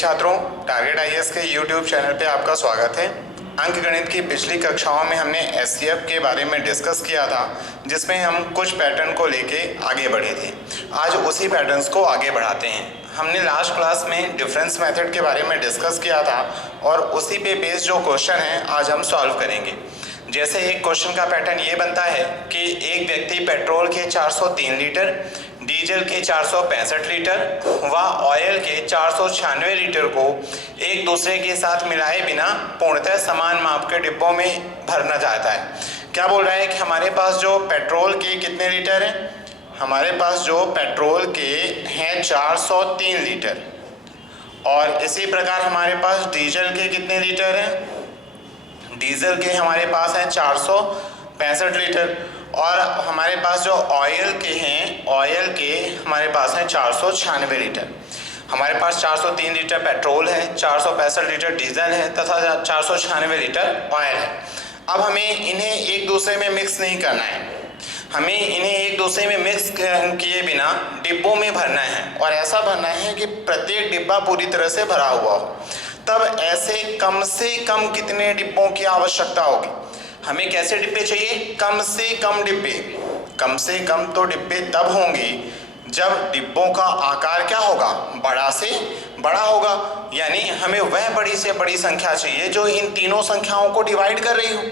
छात्रों, target IAS के YouTube channel पे आपका स्वागत है। अंकगणित की पिछली कक्षाओं में हमने एचसीएफ के बारे में डिस्कस किया था, जिसमें हम कुछ पैटर्न को लेके आगे बढ़े थे। आज उसी पैटर्न्स को आगे बढ़ाते हैं। हमने लास्ट क्लास में डिफरेंस मेथड के बारे में डिस्कस किया था और उसी पे बेस्ड जो क्वेश्चन है आज हम सॉल्व करेंगे। जैसे एक क्वेश्चन का पैटर्न ये बनता है कि एक व्यक्ति पेट्रोल के 403 लीटर, डीजल के 465 लीटर व ऑयल के 496 लीटर को एक दूसरे के साथ मिलाए बिना पूर्णतः समान माप के डिब्बों में भरना चाहता है। क्या बोल रहा है कि हमारे पास जो पेट्रोल के कितने लीटर हैं? हमारे पास जो पेट्रोल के हैं 403 लीटर और इसी प्रकार हमारे पास डीजल के कितने लीटर हैं? डीजल के हमारे पास हैं 465 लीटर और हमारे पास जो ऑयल के हैं, ऑयल के हमारे पास हैं 496 लीटर। हमारे पास 403 लीटर पेट्रोल है, 465 लीटर डीजल है तथा 496 लीटर ऑयल है। अब हमें इन्हें एक दूसरे में मिक्स नहीं करना है, हमें इन्हें एक दूसरे में मिक्स किए बिना डिब्बों में भरना है और ऐसा भरना है कि प्रत्येक डिब्बा पूरी तरह से भरा हुआ हो। तब ऐसे कम से कम कितने डिब्बों की आवश्यकता होगी? हमें कैसे डिब्बे चाहिए? कम से कम डिब्बे। कम से कम तो डिब्बे तब होंगे जब डिब्बों का आकार क्या होगा? बड़ा से बड़ा होगा। यानी हमें वह बड़ी से बड़ी संख्या चाहिए जो इन तीनों संख्याओं को डिवाइड कर रही हो।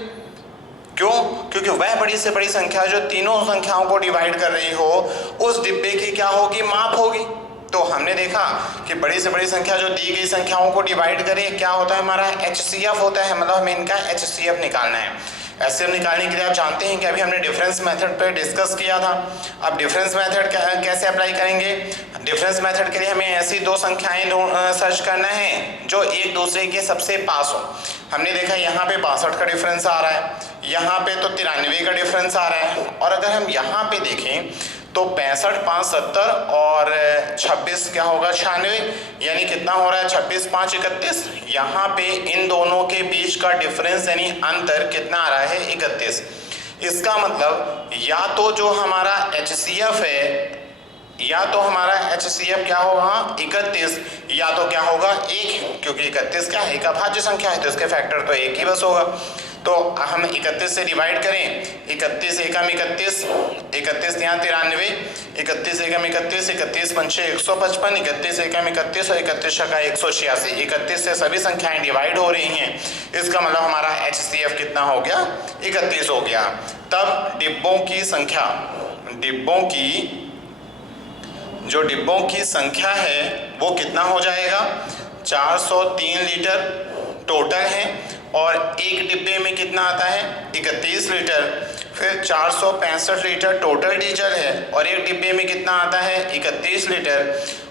क्यों? क्योंकि वह बड़ी से बड़ी संख्या जो तीनों संख्याओं को डिवाइड कर रही हो उस डिब्बे की क्या होगी? माप होगी। तो हमने देखा कि बड़ी से बड़ी संख्या जो दी गई संख्याओं को डिवाइड करे क्या होता है? हमारा एचसीएफ होता है। मतलब हमें इनका एचसीएफ निकालना है। एचसीएफ निकालने के लिए आप जानते हैं कि अभी हमने डिफरेंस मेथड पे डिस्कस किया था। अब डिफरेंस मेथड कैसे अप्लाई करेंगे? डिफरेंस मेथड के लिए हमें ऐसी दो संख्याएं सर्च करना है जो एक दूसरे के सबसे पास हो। हमने देखा यहाँ पे 62 का डिफरेंस आ रहा है, यहाँ पे तो 93 का डिफरेंस आ रहा है और अगर हम यहाँ पे देखें तो 65 5 70 और 26 क्या होगा? 96। यानी कितना हो रहा है? 26 5 31। यहाँ पे इन दोनों के बीच का डिफरेंस यानी अंतर कितना आ रहा है? 31। इसका मतलब या तो जो हमारा HCF है, या तो हमारा HCF क्या होगा? 31, या तो क्या होगा? 1, क्योंकि 31 क्या है? एक अभाज्य संख्या है तो इसके फैक्टर तो 1 ही बस होगा। तो हम 31 से डिवाइड करें, 31 एकम 31, 31 यहाँ 93, 31 एकम 31, 31 पंचे 155, 31 एकम 31 और 31 छक्का 186। 31 से सभी संख्याएं डिवाइड हो रही हैं। इसका मतलब हमारा HCF कितना हो गया? 31 हो गया। तब डिब्बों की संख्या, डिब्बों की संख्या है वो कितना हो जाएगा? 403 लीटर टोटल है और एक डिब्बे में कितना आता है? 31 लीटर। फिर 465 लीटर टोटल डीजल है और एक डिब्बे में कितना आता है? 31 लीटर।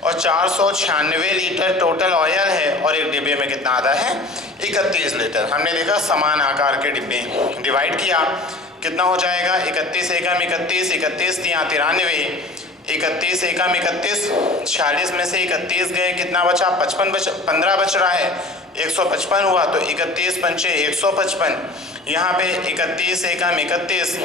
और 496 लीटर टोटल ऑयल है और एक डिब्बे में कितना आता है? 31 लीटर। हमने देखा समान आकार के डिब्बे, डिवाइड किया, कितना हो जाएगा? 31 एकम 31, 31 यहाँ 93, 31 एकम 31, 46 में से 31 गए, कितना बचा? 15 बच रहा है, 155 हुआ तो 31 पंचे 155। यहाँ पे 31 एकम 31,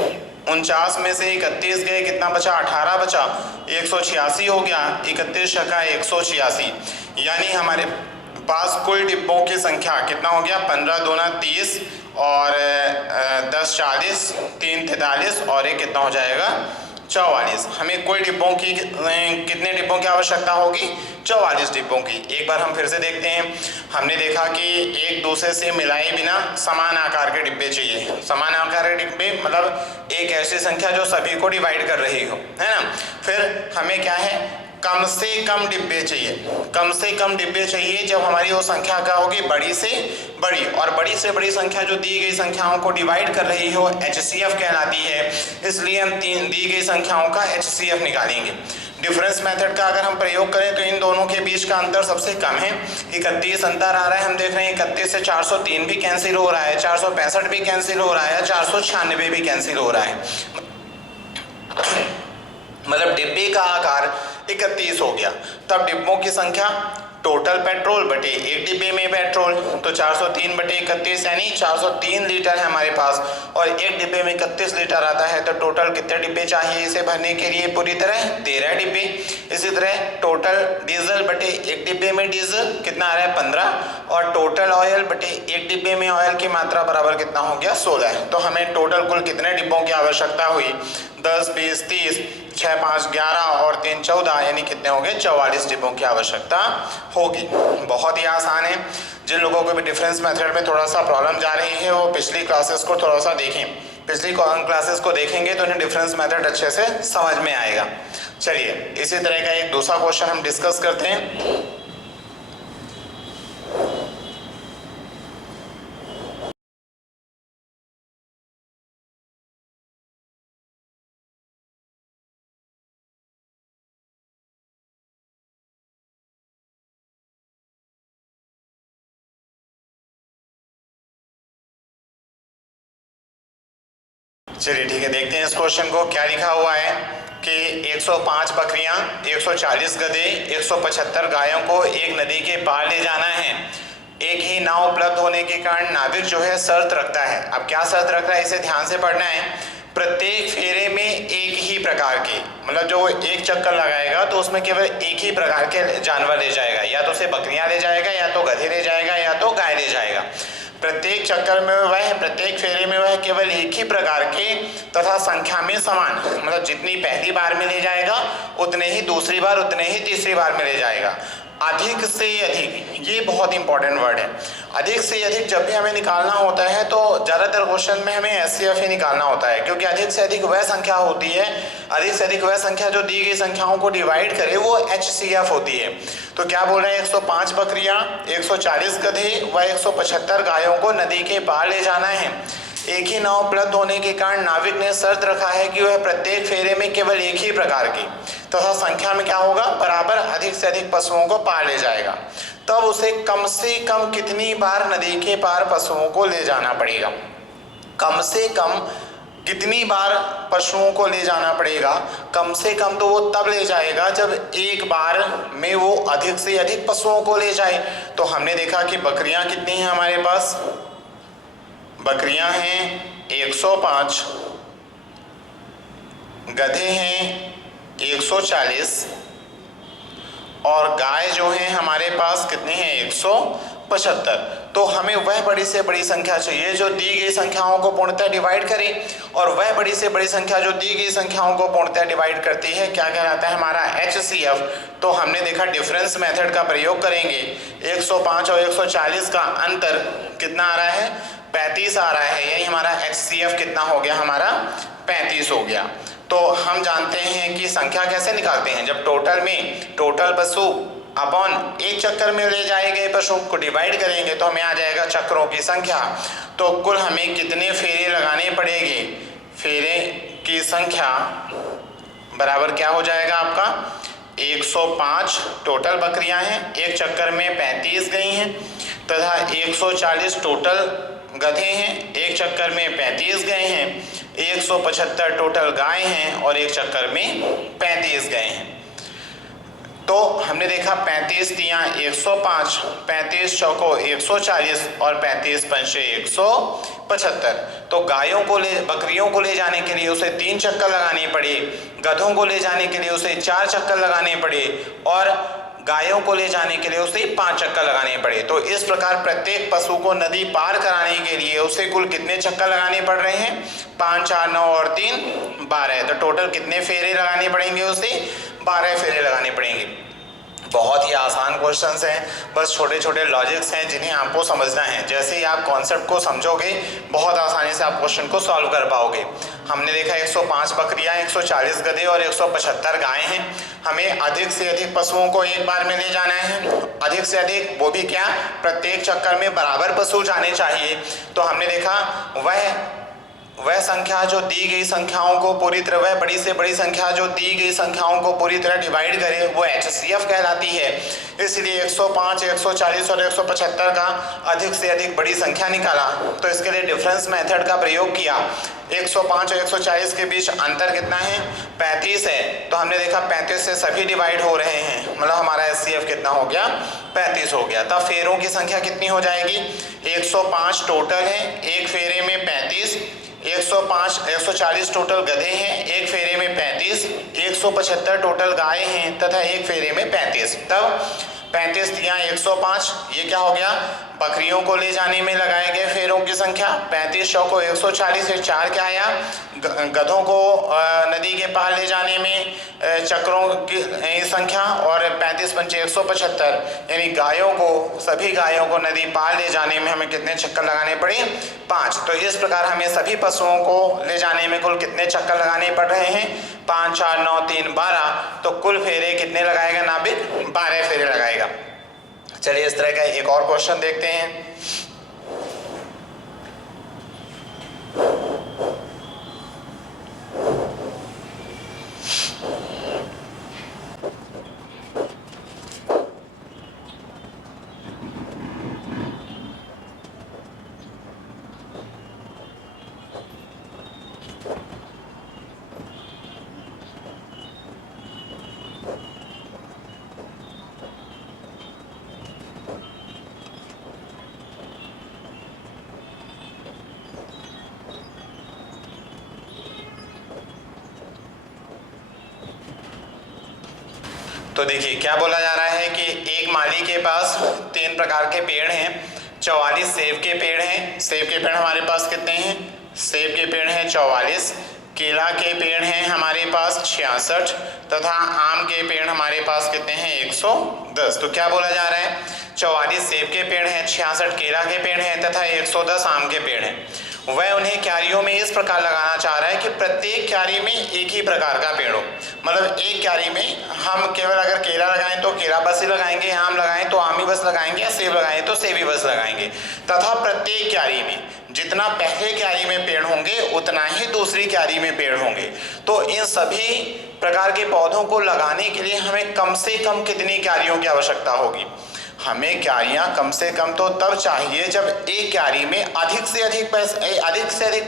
49 में से 31 गए, कितना बचा? 18 बचा, 186 हो गया, 31 छक्का 186। यानी हमारे पास कुल डिब्बों की संख्या कितना हो गया? 15 दूना 30 और 10 40, 3 43 और एक कितना हो जाएगा? 44। हमें कुल डिब्बों की कितने डिब्बों की आवश्यकता होगी? 44 डिब्बों की। एक बार हम फिर से देखते हैं। हमने देखा कि एक दूसरे से मिलाए बिना समान आकार के डिब्बे चाहिए। समान आकार के डिब्बे मतलब एक ऐसी संख्या जो सभी को डिवाइड कर रही हो, है ना। फिर हमें क्या है? कम से कम डिब्बे चाहिए। कम से कम डिब्बे चाहिए जब हमारी वो संख्या क्या होगी? बड़ी से बड़ी। और बड़ी से बड़ी संख्या जो दी गई संख्याओं को डिवाइड कर रही हो HCF कहलाती है। इसलिए हम दी गई संख्याओं का HCF निकालेंगे। डिफरेंस मेथड का अगर हम प्रयोग करें तो इन दोनों के बीच का अंतर सबसे कम है, 31 अंतर आ रहा है। हम देख रहे हैं 31 से 403 भी कैंसिल हो रहा है, 465 भी कैंसिल हो रहा है, 496 भी कैंसिल हो रहा है। मतलब डिब्बे का आकार 31 हो गया। तब डिब्बों की संख्या टोटल पेट्रोल बटे एक डिब्बे में पेट्रोल, तो 403 बटे 31 यानी 403 लीटर है हमारे पास, और एक डिब्बे में 31 लीटर आता है, तो टोटल कितने डिब्बे चाहिए इसे भरने के लिए? पूरी तरह 13 डिब्बे। इसी तरह टोटल डीजल बटे एक डिब्बे में डीजल कितना आ रहा है? 15, और टोटल ऑयल बटे एक डिब्बे में ऑयल की मात्रा बराबर कितना हो गया? 16। तो हमें टोटल कुल कितने डिब्बों की आवश्यकता हुई? 10, 20, 30, 6, 5, 11 और 3, 14 यानी कितने हो गए? 44 डिब्बों की आवश्यकता होगी। बहुत ही आसान है। जिन लोगों को भी डिफरेंस मेथड में थोड़ा सा प्रॉब्लम जा रही है वो पिछली क्लासेस को थोड़ा सा देखें। पिछली क्लासेस को देखेंगे तो उन्हें डिफरेंस मेथड अच्छे से समझ में आएगा। चलिए इसी तरह का एक दूसरा क्वेश्चन हम डिस्कस करते हैं। चलिए ठीक है, देखते हैं इस क्वेश्चन को। क्या लिखा हुआ है कि 105 बकरियां, 140 गधे, 175 गायों को एक नदी के पार ले जाना है। एक ही नाव उपलब्ध होने के कारण नाविक जो है शर्त रखता है। अब क्या शर्त रख रहा है इसे ध्यान से पढ़ना है। प्रत्येक फेरे में एक ही प्रकार के, मतलब जो वो एक चक्कर लगाएगा तो उसमें केवल एक ही प्रकार के जानवर ले जाएगा, या तो उसे बकरियां ले जाएगा, या तो गधे ले जाएगा, या तो गाय ले जाएगा। प्रत्येक चक्कर में वह, प्रत्येक फेरे में वह केवल एक ही प्रकार के तथा संख्या में समान, मतलब जितनी पहली बार में ले जाएगा उतने ही दूसरी बार, उतने ही तीसरी बार में ले जाएगा। अधिक से अधिक, ये बहुत इंपॉर्टेंट वर्ड है। अधिक से अधिक जब भी हमें निकालना होता है तो ज़्यादातर क्वेश्चन में हमें एचसीएफ ही निकालना होता है, क्योंकि अधिक से अधिक वह संख्या होती है, अधिक से अधिक वह संख्या जो दी गई संख्याओं को डिवाइड करे वो एचसीएफ होती है। तो क्या बोल रहे हैं? 105 बकरियां, 140 गधे व 175 गायों को नदी के पार ले जाना है। एक ही नाव उपलब्ध होने के कारण नाविक ने शर्त रखा है कि वह प्रत्येक फेरे में केवल एक ही प्रकार की तथा संख्या में क्या होगा? बराबर अधिक से अधिक पशुओं को पार ले जाएगा। तब उसे कम से कम कितनी बार नदी के पार पशुओं को ले जाना पड़ेगा? कम से कम कितनी बार पशुओं को ले जाना पड़ेगा? कम से कम तो वो तब ले जाएगा जब एक बार में वो अधिक से अधिक पशुओं को ले जाए। तो हमने देखा कि बकरियां कितनी हैं हमारे पास? बकरियां हैं 105, गधे हैं 140, और गाय जो है हमारे पास कितनी है? 175। तो हमें वह बड़ी से बड़ी संख्या चाहिए जो दी गई संख्याओं को पूर्णतः डिवाइड करे, और वह बड़ी से बड़ी संख्या जो दी गई संख्याओं को पूर्णतः डिवाइड करती है क्या कहलाता है? हमारा एचसीएफ। तो हमने देखा डिफरेंस मेथड का प्रयोग करेंगे। 105 और 140 का अंतर कितना आ रहा है? 35 आ रहा है, यही हमारा एचसीएफ कितना हो गया? हमारा 35 हो गया। तो हम जानते हैं कि संख्या कैसे निकालते हैं? जब टोटल में टोटल पशु अपॉन एक चक्कर में ले जाए गए पशु को डिवाइड करेंगे तो हमें आ जाएगा चक्रों की संख्या। तो कुल हमें कितने फेरे लगाने पड़ेंगे? फेरे की संख्या बराबर क्या हो जाएगा आपका? 105 टोटल बकरियां हैं, एक चक्कर में 35 गई हैं, तथा 140 टोटल गधे हैं, एक चक्कर में 35 गए हैं, 175 टोटल गाय हैं और एक चक्कर में 35 गए हैं। तो हमने देखा 35 तियां 105, 35 चौको 140 और 35 पंचे 175। तो गायों को बकरियों को ले जाने के लिए उसे 3 चक्कर लगाने पड़े, गधों को ले जाने के लिए उसे 4 चक्कर लगाने पड़े, और गायों को ले जाने के लिए उसे 5 चक्कर लगाने पड़े। तो इस प्रकार प्रत्येक पशु को नदी पार कराने के लिए उसे कुल कितने चक्कर लगाने पड़ रहे हैं? 5, 4, 9 और 3, 12। तो टोटल कितने फेरे लगाने पड़ेंगे? उसे 12 फेरे लगाने पड़ेंगे। बहुत ही आसान क्वेश्चंस हैं, बस छोटे छोटे लॉजिक्स हैं जिन्हें आपको समझना है। जैसे ही आप कॉन्सेप्ट को समझोगे बहुत आसानी से आप क्वेश्चन को सॉल्व कर पाओगे। हमने देखा 105 बकरियां, 140 गधे और 175 गाय हैं। हमें अधिक से अधिक पशुओं को एक बार में ले जाना है। अधिक से अधिक वो भी क्या? प्रत्येक चक्कर में बराबर पशु जाने चाहिए। तो हमने देखा वह वह संख्या जो दी गई संख्याओं को पूरी तरह, वह बड़ी से बड़ी संख्या जो दी गई संख्याओं को पूरी तरह डिवाइड करे वो HCF कहलाती है। इसलिए 105, 140 और 175 का अधिक से अधिक बड़ी संख्या निकाला तो इसके लिए डिफरेंस मेथड का प्रयोग किया। 105 और 140 के बीच अंतर कितना है? 35 है। तो हमने देखा 35 से सभी डिवाइड हो रहे हैं, मतलब हमारा HCF कितना हो गया? 35 हो गया। तब फेरों की संख्या कितनी हो जाएगी? 105 टोटल है, एक फेरे में 35, 105 140 टोटल गधे हैं, एक फेरे में 35, 175 टोटल गाय हैं तथा एक फेरे में 35। तब 35 दिया 105, ये क्या हो गया? बकरियों को ले जाने में लगाए गए फेरों की संख्या। 35 को 140 से 4 क्या आया? गधों को नदी के पार ले जाने में चक्रों की संख्या, और 35 पंचे 175, यानी गायों को, सभी गायों को नदी पार ले जाने में हमें कितने चक्कर लगाने पड़े? 5। तो इस प्रकार हमें सभी पशुओं को ले जाने में कुल कितने चक्कर लगाने पड़ रहे हैं? 5, 4, 9, 3, 12। तो कुल फेरे कितने लगाएगा नाविक? 12 फेरे लगाएगा। चलिए इस तरह का एक और क्वेश्चन देखते हैं। तो देखिए क्या बोला जा रहा है कि एक माली के पास 3 प्रकार के पेड़ हैं। 44 सेब के पेड़ हैं। सेब के पेड़ हमारे पास कितने हैं? सेब के पेड़ हैं 44। केला के पेड़ हैं हमारे पास 66 तथा आम के पेड़ हमारे पास कितने हैं? 110। तो क्या बोला जा रहा है? 44 सेब के पेड़ हैं, 66 केला के पेड़ हैं तथा 110 आम के पेड़ हैं। वह उन्हें क्यारियों में इस प्रकार लगाना चाह रहा है कि प्रत्येक क्यारी में एक ही प्रकार का पेड़ हो। मतलब एक क्यारी में हम केवल अगर केला लगाएं तो केला बस ही लगाएंगे, आम लगाएं तो आम ही बस लगाएंगे, या सेब लगाएं तो सेब ही बस लगाएंगे, तथा प्रत्येक क्यारी में जितना पहले क्यारी में पेड़ होंगे उतना ही दूसरी क्यारी में पेड़ होंगे। तो इन सभी प्रकार के पौधों को लगाने के लिए हमें कम से कम कितनी क्यारियों की आवश्यकता होगी? हमें क्यारियां कम से कम तो तब चाहिए जब एक क्यारी में अधिक से अधिक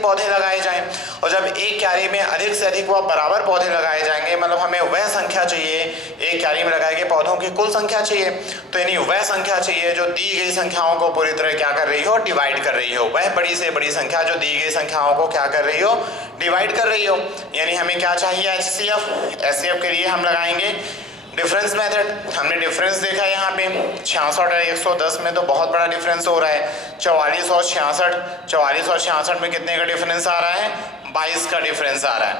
पौधे लगाए जाएं, और जब एक क्यारी में अधिक से अधिक वह बराबर पौधे लगाए जाएंगे, मतलब हमें वह संख्या चाहिए, एक क्यारी में लगाए गए पौधों की कुल संख्या चाहिए, तो यानी वह संख्या चाहिए जो दी गई संख्याओं को पूरी तरह क्या कर रही हो? डिवाइड कर रही हो। वह बड़ी से बड़ी संख्या जो दी गई संख्याओं को क्या कर रही हो? डिवाइड कर रही हो। यानी हमें क्या चाहिए? HCF के लिए हम लगाएंगे डिफरेंस मेथड। हमने डिफरेंस देखा यहाँ पे 66 और 110 में तो बहुत बड़ा डिफरेंस हो रहा है। 44 और 66 में कितने का डिफरेंस आ रहा है? 22 का डिफरेंस आ रहा है।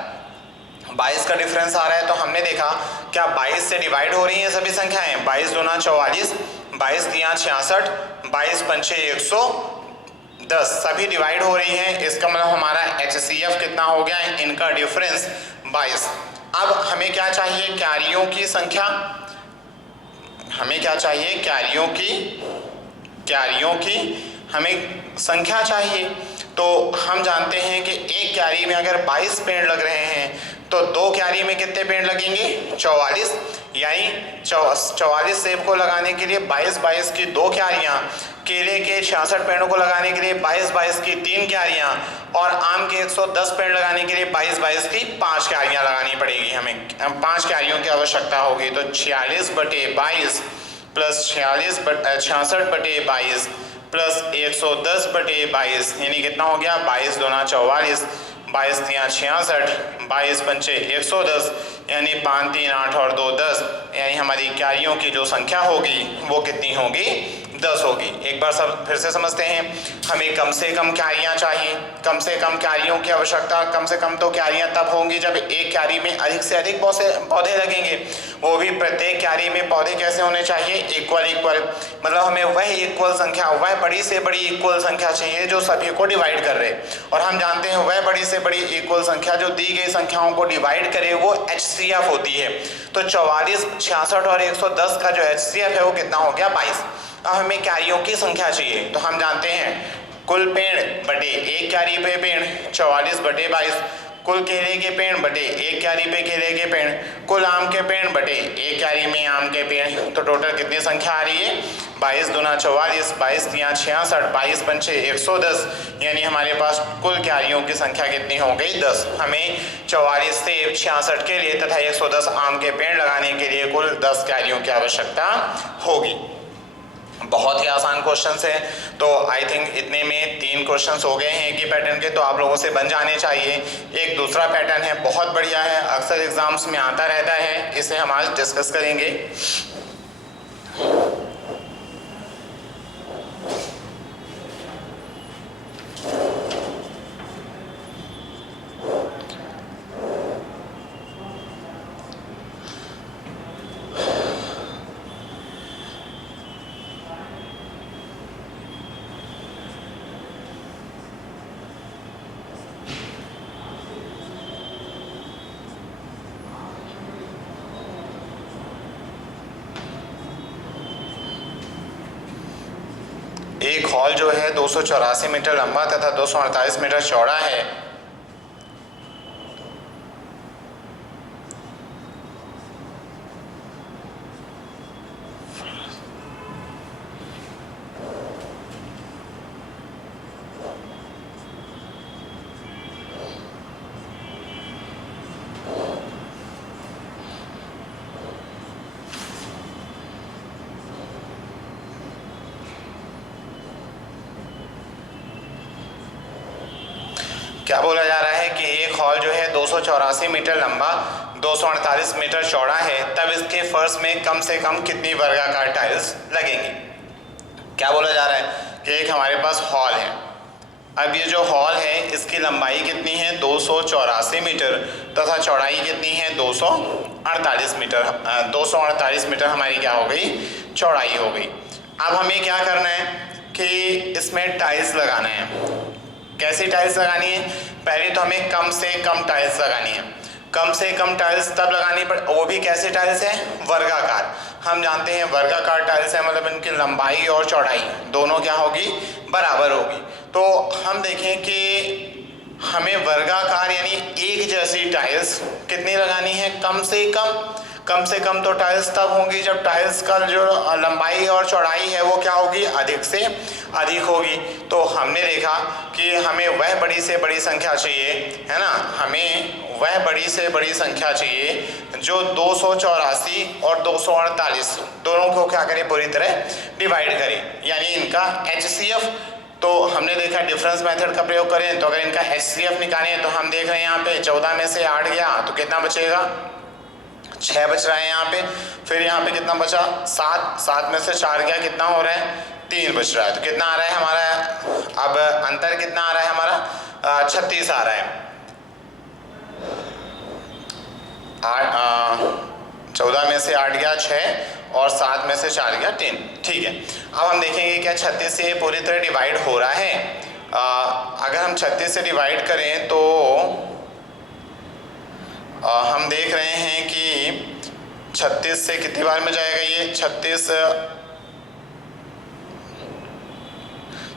22 का डिफरेंस आ रहा है। तो हमने देखा क्या 22 से डिवाइड हो रही हैं सभी संख्याएं? 22 दूना 44, 22 तिया 66, 22 पंचे 110, सभी डिवाइड हो रही हैं। इसका मतलब हमारा HCF कितना हो गया? इनका डिफरेंस 22। अब हमें क्या चाहिए? क्यारियों की संख्या। हमें क्या चाहिए? क्यारियों की हमें संख्या चाहिए। तो हम जानते हैं कि एक क्यारी में अगर 22 पेड़ लग रहे हैं तो 2 क्यारी में कितने पेड़ लगेंगे? 44। यानी 44 सेब को लगाने के लिए 22 की 2 क्यारियाँ, केले के 66 पेड़ों को लगाने के लिए 22 की 3 क्यारियाँ, और आम के 110 पेड़ लगाने के लिए 22 की 5 क्यारियाँ लगानी पड़ेगी। हमें 5 क्यारियों की आवश्यकता होगी। तो 46/22 प्लस 66/22 प्लस 110/22 यानी कितना हो गया? 22 दूना 44, 22 तिया 66, 22 पंचे 110, यानी 5 3 8 और 2 10, यानी हमारी क्यारियों की जो संख्या होगी वो कितनी होगी? 10 होगी। एक बार सब फिर से समझते हैं। हमें कम से कम क्यारियां चाहिए। कम से कम क्यारियों की आवश्यकता कम से कम तो क्यारियां तब होंगी जब एक क्यारी में अधिक से अधिक पौधे लगेंगे। वो भी प्रत्येक क्यारी में पौधे कैसे होने चाहिए? इक्वल। मतलब हमें वह इक्वल संख्या, वह बड़ी से बड़ी इक्वल संख्या चाहिए जो सभी को डिवाइड कर रहे। और हम जानते हैं वह बड़ी से बड़ी इक्वल संख्या जो दी गई संख्याओं को डिवाइड करे वो HCF होती है। तो 44, 66 और 110 का जो HCF है वो कितना हो गया? 22। अब हमें क्यारियों की संख्या चाहिए। तो हम जानते हैं कुल पेड़ बटे एक क्यारी पे पेड़ 44 बटे 22, कुल केले के पेड़ बटे एक क्यारी पे केले के पेड़, कुल आम के पेड़ बटे एक क्यारी में आम के पेड़। तो टोटल कितनी संख्या आ रही है? 22 दूना 44, 22 तिया 66, 22 पंचे 110, यानी हमारे पास कुल क्यारियों की संख्या कितनी हो गई? 10। हमें 44 से 66 के लिए तथा 110 आम के पेड़ लगाने के लिए कुल 10 क्यारियों की आवश्यकता होगी। बहुत ही आसान क्वेश्चंस है। तो आई थिंक इतने में 3 क्वेश्चंस हो गए हैं एक ही पैटर्न के, तो आप लोगों से बन जाने चाहिए। एक दूसरा पैटर्न है, बहुत बढ़िया है, अक्सर एग्जाम्स में आता रहता है, इसे हम आज डिस्कस करेंगे। एक हॉल जो है 284 मीटर लंबा तथा 248 मीटर चौड़ा है। क्या बोला जा रहा है कि एक हॉल जो है 284 मीटर लंबा 248 मीटर चौड़ा है, तब इसके फर्श में कम से कम कितनी वर्गाकार टाइल्स लगेंगी। क्या बोला जा रहा है कि एक हमारे पास हॉल है। अब ये जो हॉल है इसकी लंबाई कितनी है? 284 मीटर तथा चौड़ाई कितनी है? 248 मीटर। 248 मीटर हमारी क्या हो गई? चौड़ाई हो गई। अब हमें क्या करना है कि इसमें टाइल्स लगाना है। कैसी टाइल्स लगानी है? पहले तो हमें कम से कम टाइल्स लगानी है। कम से कम टाइल्स तब लगानी पड़, वो भी कैसी टाइल्स है? वर्गाकार। हम जानते हैं वर्गाकार टाइल्स है मतलब इनकी लंबाई और चौड़ाई दोनों क्या होगी? बराबर होगी। तो हम देखें कि हमें वर्गाकार यानी एक जैसी टाइल्स कितनी लगानी है? कम से कम तो टाइल्स तब होंगी जब टाइल्स का जो लंबाई और चौड़ाई है वो क्या होगी? अधिक से अधिक होगी। तो हमने देखा कि हमें वह बड़ी से बड़ी संख्या चाहिए, है ना, हमें वह बड़ी से बड़ी संख्या चाहिए जो 284 और 248 दोनों को क्या करें? पूरी तरह डिवाइड करें, यानी इनका HCF। तो हमने देखा डिफरेंस मेथड का प्रयोग करें तो अगर इनका HCF निकालें तो हम देख रहे हैं यहाँ पे 14 में से 8 गया तो कितना बचेगा? 6 बच रहा है यहाँ पे। फिर यहाँ पे कितना बचा? 7 में से 4 गया, कितना हो रहा है? 3 बच रहा है। तो कितना आ रहा है हमारा? अब अंतर कितना आ रहा है हमारा? 36 आ रहा है। 14 में से 8 गया 6 और 7 में से 4 गया 3। ठीक है, अब हम देखेंगे क्या 36 से पूरी तरह डिवाइड हो रहा है। अगर हम 36 से डिवाइड करें तो हम देख रहे हैं कि 36 से कितनी बार में जाएगा ये? 36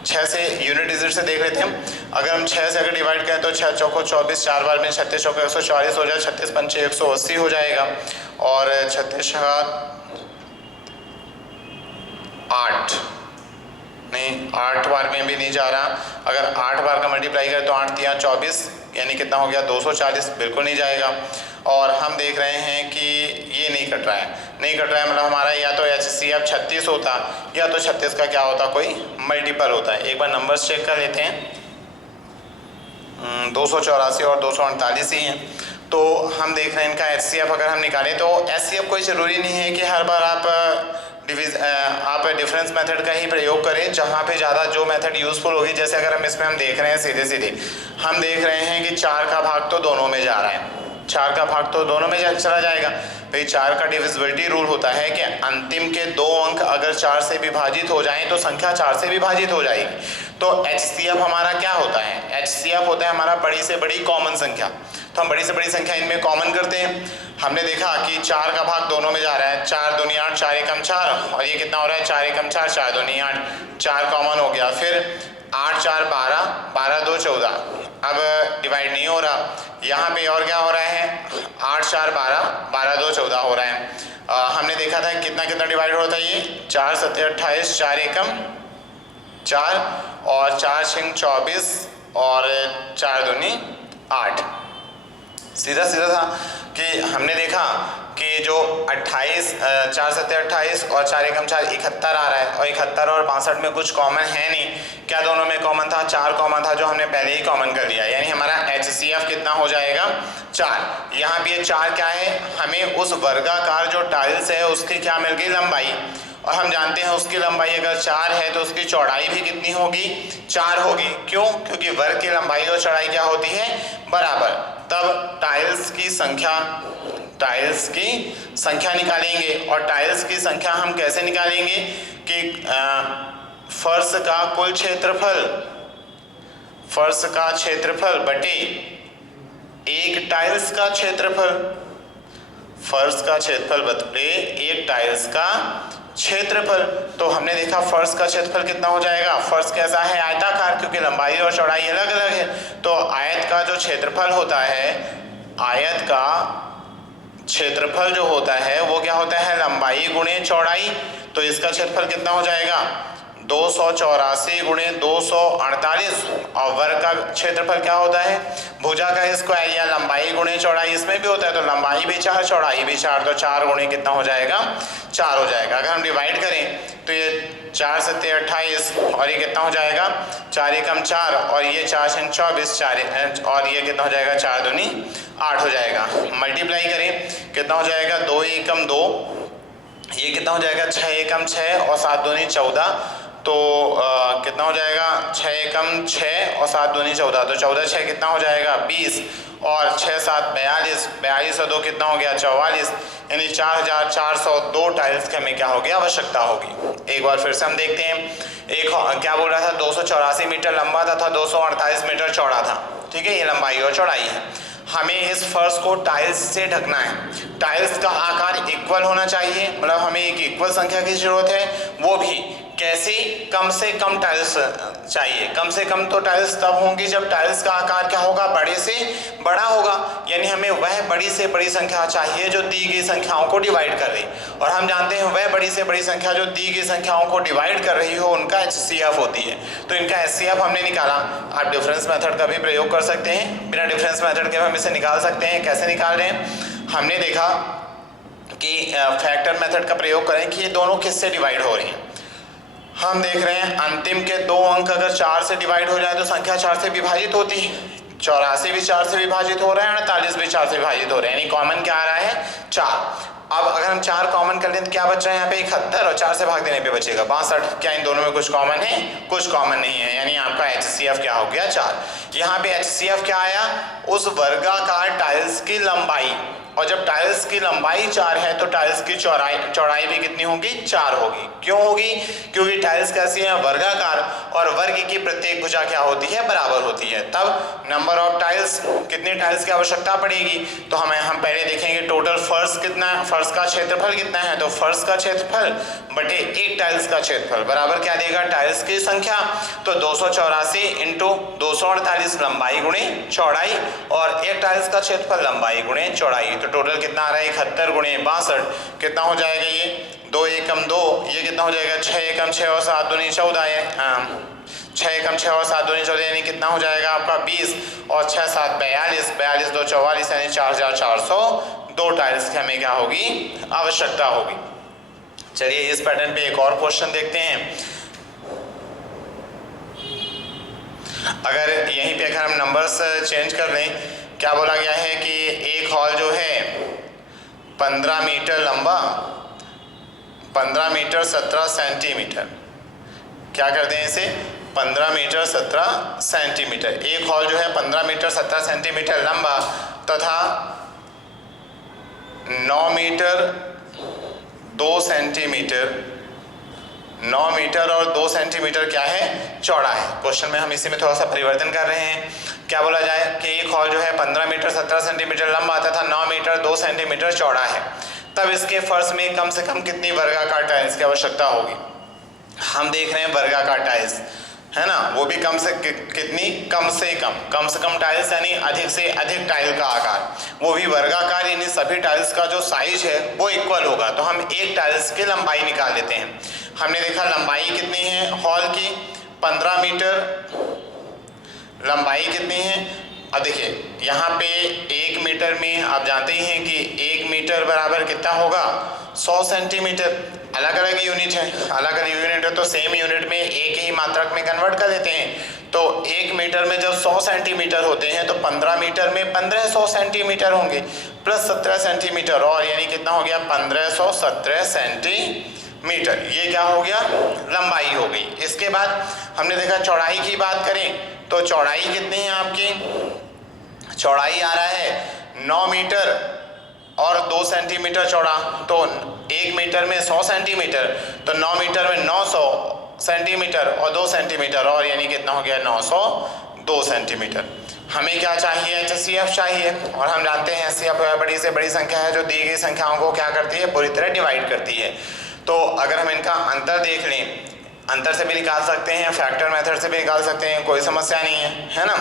6 से यूनिट डिजिट से देख लेते हैं हम। अगर हम 6 से अगर डिवाइड करें तो 6 चौको 24, 4 बार में 36 चौको 144 हो जाए, 36 पंचे 180 हो जाएगा और 36 8 नहीं 8 बार में भी नहीं जा रहा। अगर 8 बार का मल्टीप्लाई करें तो 8 तिया 24 यानी कितना हो गया? 240, बिल्कुल नहीं जाएगा। और हम देख रहे हैं कि ये नहीं कट रहा है मतलब हमारा या तो HCF 36 होता या तो 36 का क्या होता? कोई मल्टीपल होता है। एक बार नंबर्स चेक कर लेते हैं। 284 और 248 ही हैं। तो हम देख रहे हैं इनका HCF अगर हम निकालें तो HCF कोई ज़रूरी नहीं है कि हर बार आप डिफरेंस मेथड का ही प्रयोग करें। जहाँ पे ज़्यादा जो मेथड यूज़फुल होगी, जैसे अगर हम इसमें हम देख रहे हैं सीधे हम देख रहे हैं कि 4 का भाग तो दोनों में जा रहा है, 4 का भाग तो दोनों में चला जाएगा। भाई 4 का डिविजिबिलिटी रूल होता है कि अंतिम के 2 अंक अगर 4 से विभाजित हो जाएं तो संख्या 4 से विभाजित हो जाएगी। तो HCF हमारा क्या होता है? HCF होता है हमारा बड़ी से बड़ी कॉमन संख्या। तो हम बड़ी से बड़ी संख्या इनमें कॉमन करते हैं। हमने देखा कि 4 का भाग दोनों में जा रहा है, 4 दूनी 8, 4 एकम 4 और ये कितना हो रहा है? 4 एकम 4, 4 दूनी 8, 4 कॉमन हो गया। फिर 8 4 12, 12 2 14। अब डिवाइड नहीं हो रहा, यहाँ पे और क्या हो रहा है, 8 4 12, 12 2 14 हो रहा है। हमने देखा था कितना कितना डिवाइड होता है ये, 4 7 28, 4 एकम 4 और 4 6 24 और 4 दूनी 8। सीधा सीधा था कि हमने देखा कि जो 28 4 7 28 और 4 एकम 4 71 आ रहा है, और 71 और 62 में कुछ कॉमन है नहीं। क्या दोनों में कॉमन था, 4 कॉमन था, जो हमने पहले ही कॉमन कर दिया, यानी हमारा HCF कितना हो जाएगा 4। यहाँ पे 4 क्या है, हमें उस वर्गाकार जो टाइल्स है उसकी क्या मिल गई, लंबाई, और हम जानते हैं उसकी लंबाई अगर 4 है तो उसकी चौड़ाई भी कितनी होगी, 4 होगी। क्यों, क्योंकि वर्ग की लंबाई और चौड़ाई क्या होती है, बराबर। तब टाइल्स की संख्या निकालेंगे, और टाइल्स की संख्या हम कैसे निकालेंगे कि फर्श का कुल क्षेत्रफल, फर्श का क्षेत्रफल बटे एक टाइल्स का क्षेत्रफल, फर्श का क्षेत्रफल बटे एक टाइल्स का क्षेत्रफल। तो हमने देखा फर्श का क्षेत्रफल कितना हो जाएगा, फर्श कैसा है, आयताकार, क्योंकि लंबाई और चौड़ाई अलग अलग है। तो आयत का जो क्षेत्रफल होता है, आयत का क्षेत्रफल जो होता है वो क्या होता है, लंबाई गुणे चौड़ाई। तो इसका क्षेत्रफल कितना हो जाएगा, 284 गुणे 248, और वर्ग का क्षेत्रफल क्या होता है, भुजा का स्क्वायर या लंबाई गुणे चौड़ाई, इसमें भी होता है। तो लंबाई भी 4 चौड़ाई भी 4, तो 4 गुणे कितना हो जाएगा, 4 हो जाएगा। अगर हम डिवाइड करें तो ये 4 7 28 और ये कितना हो जाएगा, 4 एकम 4 और ये 4 6 24, 4 और ये कितना हो जाएगा, 4 दूनी 8 हो जाएगा। मल्टीप्लाई करें कितना हो जाएगा, 2 एकम 2, ये कितना हो जाएगा, 6 एकम 6 और 7 दूनी 14। तो कितना हो जाएगा, 6 एकम 6 और 7 दूनी 14, तो 14 6 कितना हो जाएगा, 20, और 6 7 42, 42 और 2 कितना हो गया, 44, यानी 4402 टाइल्स की हमें क्या होगी, आवश्यकता होगी। एक बार फिर से हम देखते हैं, एक क्या बोल रहा था, 284 मीटर लंबा था, 248 मीटर चौड़ा था, ठीक है, ये लंबाई और चौड़ाई है। हमें इस फर्श को टाइल्स से ढकना है, टाइल्स का आकार इक्वल होना चाहिए, मतलब हमें एक इक्वल संख्या की जरूरत है, वो भी कैसे, कम से कम टाइल्स चाहिए। कम से कम तो टाइल्स तब होंगी जब टाइल्स का आकार क्या होगा, बड़े से बड़ा होगा, यानी हमें वह बड़ी से बड़ी संख्या चाहिए जो दी गई संख्याओं को डिवाइड कर रही, और हम जानते हैं वह बड़ी से बड़ी संख्या जो दी गई संख्याओं को डिवाइड कर रही हो उनका HCF होती है। तो इनका HCF हमने निकाला। आप डिफरेंस मेथड का भी प्रयोग कर सकते हैं, बिना डिफरेंस मेथड के हम इसे निकाल सकते हैं। कैसे निकाल रहे हैं, हमने देखा कि फैक्टर मेथड का प्रयोग करें कि ये दोनों किससे डिवाइड हो रही हैं। हम देख रहे हैं अंतिम के 2 अंक अगर 4 से डिवाइड हो जाए तो संख्या 4 से विभाजित होती है, 84 भी 4 से विभाजित हो रहे हैं, 48 भी 4 से विभाजित हो रहे हैं, यानी कॉमन क्या आ रहा है, 4। अब अगर हम 4 कॉमन कर लें तो क्या बच रहा है यहाँ पे 71, और 4 से भाग देने पे बचेगा 62। क्या इन दोनों में कुछ कॉमन है, कुछ कॉमन नहीं है, यानी आपका HCF क्या हो गया, 4। यहाँ पे HCF क्या आया, उस वर्गाकार टाइल्स की लंबाई, और जब टाइल्स की लंबाई 4 है तो टाइल्स की चौड़ाई भी कितनी होगी, 4 होगी। क्यों होगी, क्योंकि टाइल्स कैसी है, वर्गाकार, और वर्ग की प्रत्येक भुजा क्या होती है, बराबर होती है। तब नंबर ऑफ टाइल्स, कितने टाइल्स की आवश्यकता पड़ेगी, तो हम पहले देखेंगे टोटल फर्श कितना है, फर्श का क्षेत्रफल कितना है, तो फर्श का क्षेत्रफल बटे एक टाइल्स का क्षेत्रफल बराबर क्या देगा, टाइल्स की संख्या। तो 284 इंटू 248 लंबाई गुणे चौड़ाई, और एक टाइल्स का क्षेत्रफल लंबाई गुणे चौड़ाई, तो टोटल कितना आ रहा है, 71 गुणे 62, कितना हो जाएगा ये, 2 एकम 2, ये कितना हो जाएगा, 6 एकम 6 और 7 दूनी 14 है, 6 एकम 6 और 7 दूनी 14, यानी कितना हो जाएगा आपका 20, और 6 7 42, 42 2 44, यानी 4402 टाइल्स की हमें क्या होगी, आवश्यकता होगी। चलिए इस पैटर्न पे एक और क्वेश्चन देखते हैं। अगर यहीं पे अगर हम नंबर्स चेंज कर लें, क्या बोला गया है कि एक हॉल जो है 15 मीटर लंबा, 15 मीटर 17 सेंटीमीटर, क्या करते हैं इसे, 15 मीटर 17 सेंटीमीटर, एक हॉल जो है 15 मीटर 17 सेंटीमीटर लंबा तथा 9 मीटर 2 सेंटीमीटर, 9 मीटर और 2 सेंटीमीटर क्या है, चौड़ा है। क्वेश्चन में हम इसी में थोड़ा सा परिवर्तन कर रहे हैं। क्या बोला जाए कि एक हॉल जो है 15 मीटर 17 सेंटीमीटर लंबा तथा 9 मीटर 2 सेंटीमीटर चौड़ा है, तब इसके फर्श में कम से कम कितनी वर्गाकार टाइल्स की आवश्यकता होगी। हम देख रहे हैं वर्गाकार टाइल्स, है ना, वो भी कम से कितनी, कम से कम टाइल्स यानी अधिक से अधिक टाइल का आकार, वो भी वर्गाकार, यानी सभी टाइल्स का जो साइज है वो इक्वल होगा। तो हम एक टाइल्स की लंबाई निकाल लेते हैं। हमने देखा लंबाई कितनी है हॉल की, 15 मीटर लंबाई कितनी है। अब देखिए यहाँ पे 1 मीटर में आप जानते ही हैं कि 1 मीटर बराबर कितना होगा, 100 सेंटीमीटर। अलग अलग यूनिट है, अलग अलग यूनिट है तो सेम यूनिट में एक ही मात्रक में कन्वर्ट कर देते हैं। तो 1 मीटर में जब 100 सेंटीमीटर होते हैं तो 15 मीटर में 1500 सेंटीमीटर होंगे, प्लस 17 सेंटीमीटर और, यानी कितना हो गया 1517 सेंटीमीटर। ये क्या हो गया, लंबाई हो गई। इसके बाद हमने देखा चौड़ाई की बात करें तो चौड़ाई कितनी है आपकी, चौड़ाई आ रहा है 9 मीटर और 2 सेंटीमीटर चौड़ा। तो 1 मीटर में 100 सेंटीमीटर, तो 9 मीटर में 900 सेंटीमीटर और 2 सेंटीमीटर और, यानी कितना हो गया 902 सेंटीमीटर। हमें क्या चाहिए, HCF चाहिए, और हम जानते हैं HCF बड़ी से बड़ी संख्या है जो दी गई संख्याओं को क्या करती है, पूरी तरह डिवाइड करती है। तो अगर हम इनका अंतर देख लें, अंतर से भी निकाल सकते हैं, फैक्टर मेथड से भी निकाल सकते हैं, कोई समस्या नहीं है ना।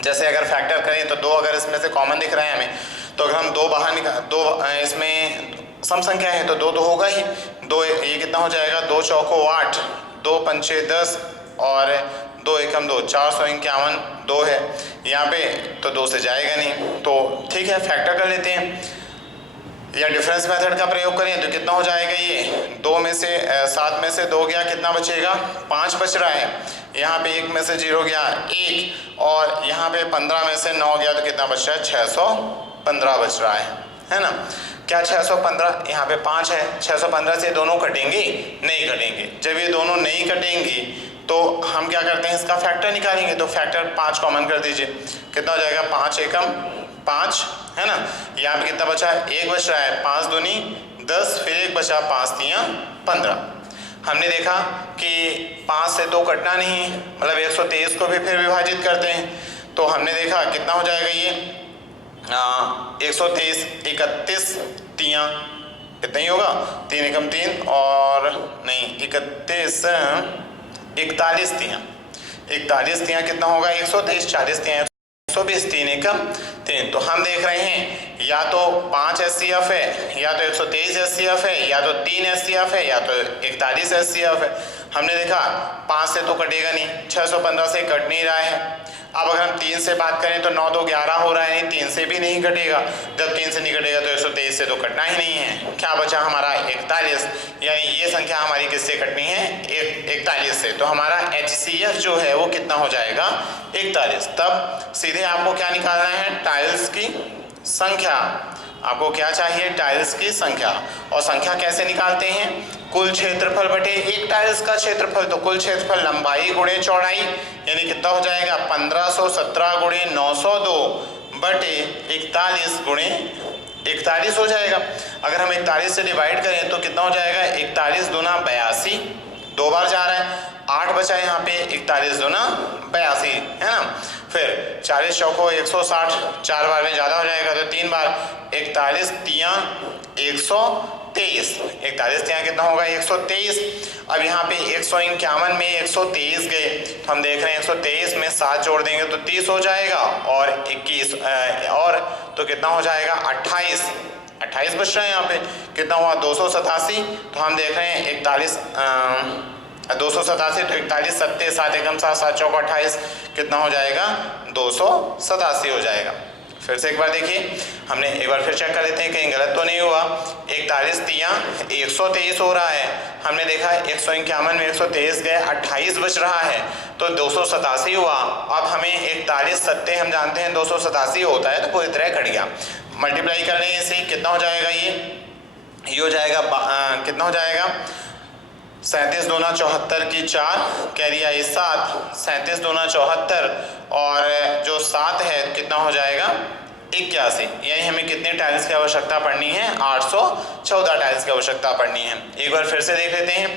जैसे अगर फैक्टर करें तो 2 अगर इसमें से कॉमन दिख रहे हैं हमें, तो अगर हम 2 बाहर निकाल, 2 इसमें सम संख्या है तो 2 तो होगा ही। 2 ये कितना हो जाएगा, 2 चौको 8, 2 पंचे 10 और 2 एकम 2, 451 2 है यहाँ पे, तो 2 से जाएगा नहीं। तो ठीक है, फैक्टर कर लेते हैं या डिफरेंस मेथड का प्रयोग करें तो कितना हो जाएगा, ये 2 में से 7 में से 2 गया, कितना बचेगा 5 बच रहा है। यहाँ पे 1 में से 0 गया 1, और यहाँ पे 15 में से 9 गया तो कितना बच रहा है, 615 बच रहा है ना। क्या 615, यहाँ पे 5 है, 615 से दोनों कटेंगे, नहीं कटेंगे। जब ये दोनों नहीं कटेंगी तो हम क्या करते हैं, इसका फैक्टर निकालेंगे। तो फैक्टर 5 कॉमन कर दीजिए, कितना हो जाएगा 5 एकम 5, है ना। यहाँ पे कितना बचा है, 1 बच रहा है, 5 दूनी 10, फिर 1 बचा, 5 तियां 15। हमने देखा कि 5 से 2 कटना नहीं, मतलब 123 को भी फिर विभाजित करते हैं। तो हमने देखा कितना हो जाएगा ये 123, 31 तियां, कितना ही होगा, 3 एकम 3 और नहीं 31 41 तियां, 41 तियां कितना होगा 123, 40 तियां 120, 3 एकम 3। तो हम देख रहे हैं या तो 5 SCF है, या तो 123 SCF है, या तो 3 SCF है, या तो 41 SCF है। हमने देखा 5 से तो कटेगा नहीं, 615 से कट नहीं रहा है। अब अगर हम 3 से बात करें तो 9 तो 11 हो रहा है, नहीं 3 से भी नहीं कटेगा। जब 3 से नहीं कटेगा तो 123 से तो कटना ही नहीं है। क्या बचा हमारा 41, यानी ये संख्या हमारी किससे कटनी है, 41 से। तो हमारा HCF जो है वो कितना हो जाएगा 41। तब सीधे आपको क्या निकालना है, टाइल्स की संख्या। आपको क्या चाहिए, टाइल्स की संख्या। और संख्या कैसे निकालते हैं, कुल क्षेत्रफल बटे एक टाइल्स का क्षेत्रफल। तो कुल क्षेत्रफल लंबाई गुणे चौड़ाई, यानी कितना हो जाएगा 1517 गुणे 902 बटे 41 गुणे 41 हो जाएगा। अगर हम 41 से डिवाइड करें तो कितना हो जाएगा, 41 दूना 82, 2 बार जा रहा है, 8 बचा यहाँ पे, 41 दूना 82, है ना। फिर 40 चौको 160, 4 बार में ज़्यादा हो जाएगा तो 3 बार, 41 तियां 123, 41 तियां कितना होगा 123। अब यहाँ पे 151 में 123 गए, तो हम देख रहे हैं 123 में 7 जोड़ देंगे तो 30 हो जाएगा, और 21 और तो कितना हो जाएगा 28 बच रहा है। यहाँ पे कितना हुआ 287। तो हम देख रहे हैं 41 287, तो 41 सत्ते 7 एकम 7, 7 चौक 28, कितना हो जाएगा 287 हो जाएगा। फिर से एक बार देखिए, हमने एक बार फिर चेक कर लेते हैं कहीं गलत तो नहीं हुआ। 41 तियां 123 हो रहा है, हमने देखा 151 में 123 गए, 28 बच रहा है तो 287 हुआ। अब हमें 41 सत्ते हम जानते हैं 287 होता है, तो पूरी तरह कट गया। मल्टीप्लाई कर लें इसे, कितना हो जाएगा ये हो जाएगा कितना हो जाएगा 37 दूना 74 की 4, कैरी आई 7, 37 दूना 74 और जो 7 है कितना हो जाएगा 81। यानी हमें कितने टाइल्स की आवश्यकता पड़नी है, 814 टाइल्स की आवश्यकता पड़नी है। एक बार फिर से देख लेते हैं,